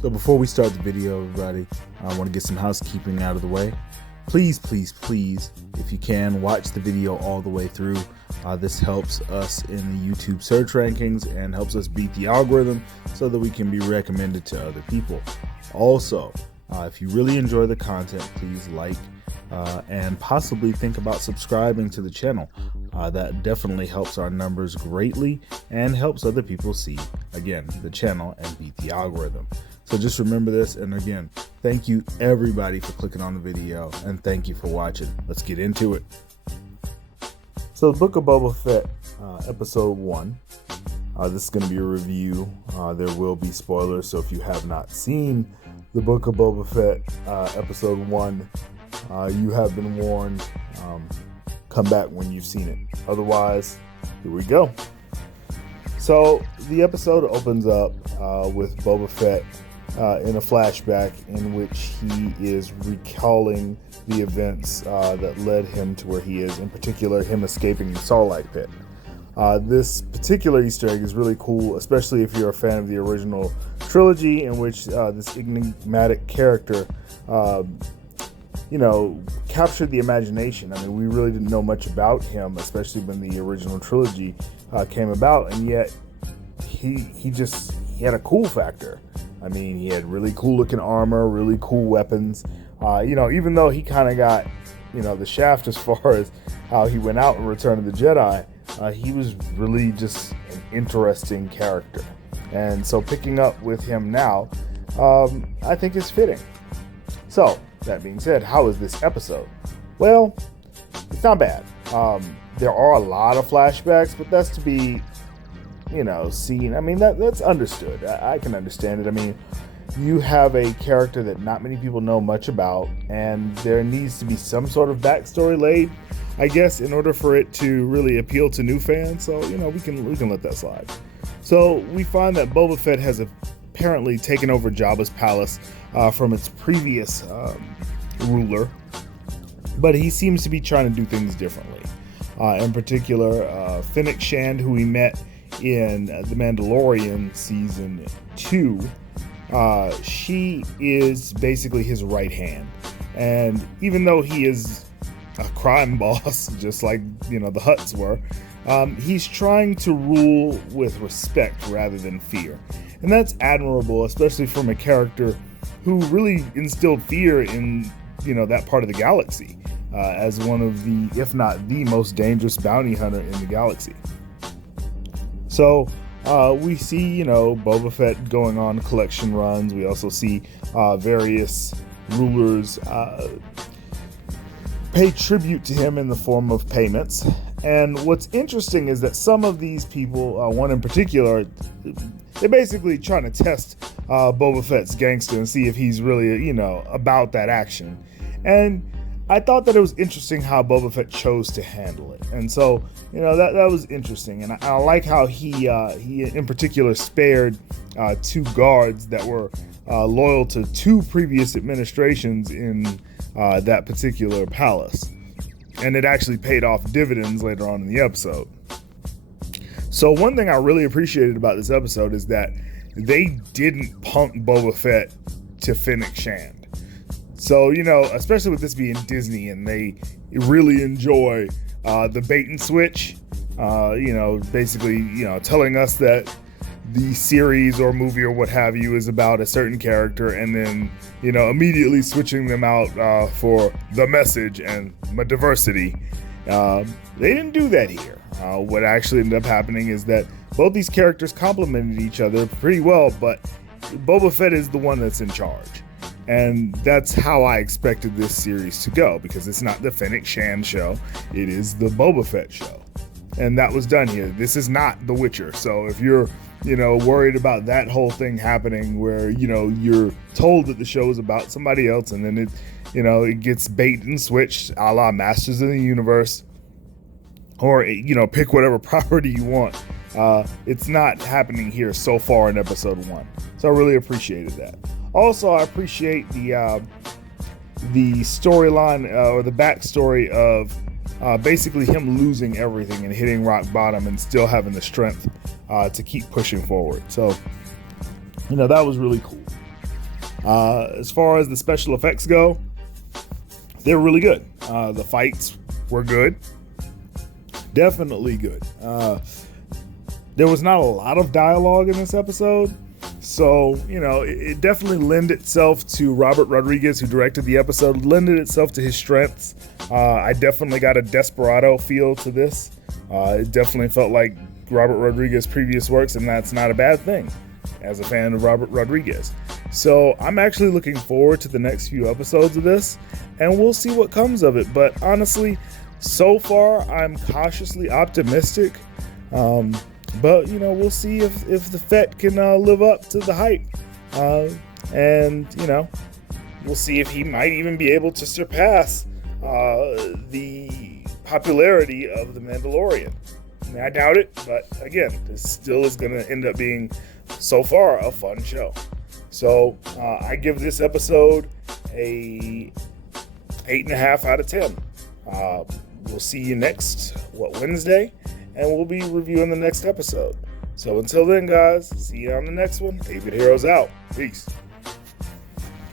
So before we start the video, everybody, I want to get some housekeeping out of the way. Please, if you can, watch the video all the way through. This helps us in the YouTube search rankings and helps us beat the algorithm so that we can be recommended to other people. Also, if you really enjoy the content, please like and possibly think about subscribing to the channel. That definitely helps our numbers greatly and helps other people see, again, the channel and beat the algorithm. So just remember this, and again, thank you everybody for clicking on the video, and thank you for watching. Let's get into it. So the Book of Boba Fett, episode 1. This is going to be a review. There will be spoilers, so if you have not seen the Book of Boba Fett, episode 1, you have been warned. Come back when you've seen it. Otherwise, here we go. So the episode opens up with Boba Fett in a flashback in which he is recalling the events that led him to where he is, in particular him escaping the Sarlacc pit. This particular Easter egg is really cool, especially if you're a fan of the original trilogy, in which this enigmatic character captured the imagination. I mean, we really didn't know much about him, especially when the original trilogy came about, and yet he had a cool factor. I mean, he had really cool looking armor, really cool weapons. Even though he kind of got, the shaft as far as how he went out in Return of the Jedi, he was really just an interesting character. And so picking up with him now, I think is fitting. So, that being said, how is this episode? Well, it's not bad. There are a lot of flashbacks, but that's to be, seen. I mean, that's understood. I can understand it. I mean, you have a character that not many people know much about, and there needs to be some sort of backstory laid, I guess, in order for it to really appeal to new fans. So, we can let that slide. So we find that Boba Fett has apparently taken over Jabba's palace from its previous ruler, but he seems to be trying to do things differently. In particular, Fennec Shand, who we met in The Mandalorian season 2, she is basically his right hand. And even though he is a crime boss, just like, the Hutts were, he's trying to rule with respect rather than fear. And that's admirable, especially from a character who really instilled fear in, that part of the galaxy, as one of the, if not the most dangerous bounty hunter in the galaxy. So we see, Boba Fett going on collection runs. We also see various rulers pay tribute to him in the form of payments. And what's interesting is that some of these people, one in particular, they're basically trying to test Boba Fett's gangster and see if he's really, about that action. And I thought that it was interesting how Boba Fett chose to handle it. And so, that was interesting. And I like how he in particular spared 2 guards that were loyal to 2 previous administrations in that particular palace. And it actually paid off dividends later on in the episode. So one thing I really appreciated about this episode is that they didn't punk Boba Fett to Fennec Shand. So, especially with this being Disney and they really enjoy the bait and switch, basically, telling us that the series or movie or what have you is about a certain character and then, immediately switching them out for the message and diversity. They didn't do that here. What actually ended up happening is that both these characters complemented each other pretty well, but Boba Fett is the one that's in charge. And that's how I expected this series to go, because it's not the Fennec Shand show, it is the Boba Fett show. And that was done here. This is not The Witcher. So if you're, worried about that whole thing happening where, you're told that the show is about somebody else and then it, it gets bait and switched a la Masters of the Universe, or, pick whatever property you want. It's not happening here so far in episode 1. So I really appreciated that. Also, I appreciate the storyline or the backstory of basically him losing everything and hitting rock bottom and still having the strength to keep pushing forward. So, that was really cool. As far as the special effects go, they're really good. The fights were good. Definitely good. There was not a lot of dialogue in this episode, so, it definitely lended itself to Robert Rodriguez, who directed the episode, lended itself to his strengths. I definitely got a Desperado feel to this. It definitely felt like Robert Rodriguez's previous works, and that's not a bad thing as a fan of Robert Rodriguez. So I'm actually looking forward to the next few episodes of this, and we'll see what comes of it. But honestly, so far, I'm cautiously optimistic. But, we'll see if the Fett can live up to the hype. And, we'll see if he might even be able to surpass the popularity of The Mandalorian. I mean, I doubt it, but again, this still is going to end up being, so far, a fun show. So I give this episode a 8.5 out of 10. We'll see you next, Wednesday? And we'll be reviewing the next episode. So until then, guys, see you on the next one. David Heroes out. Peace.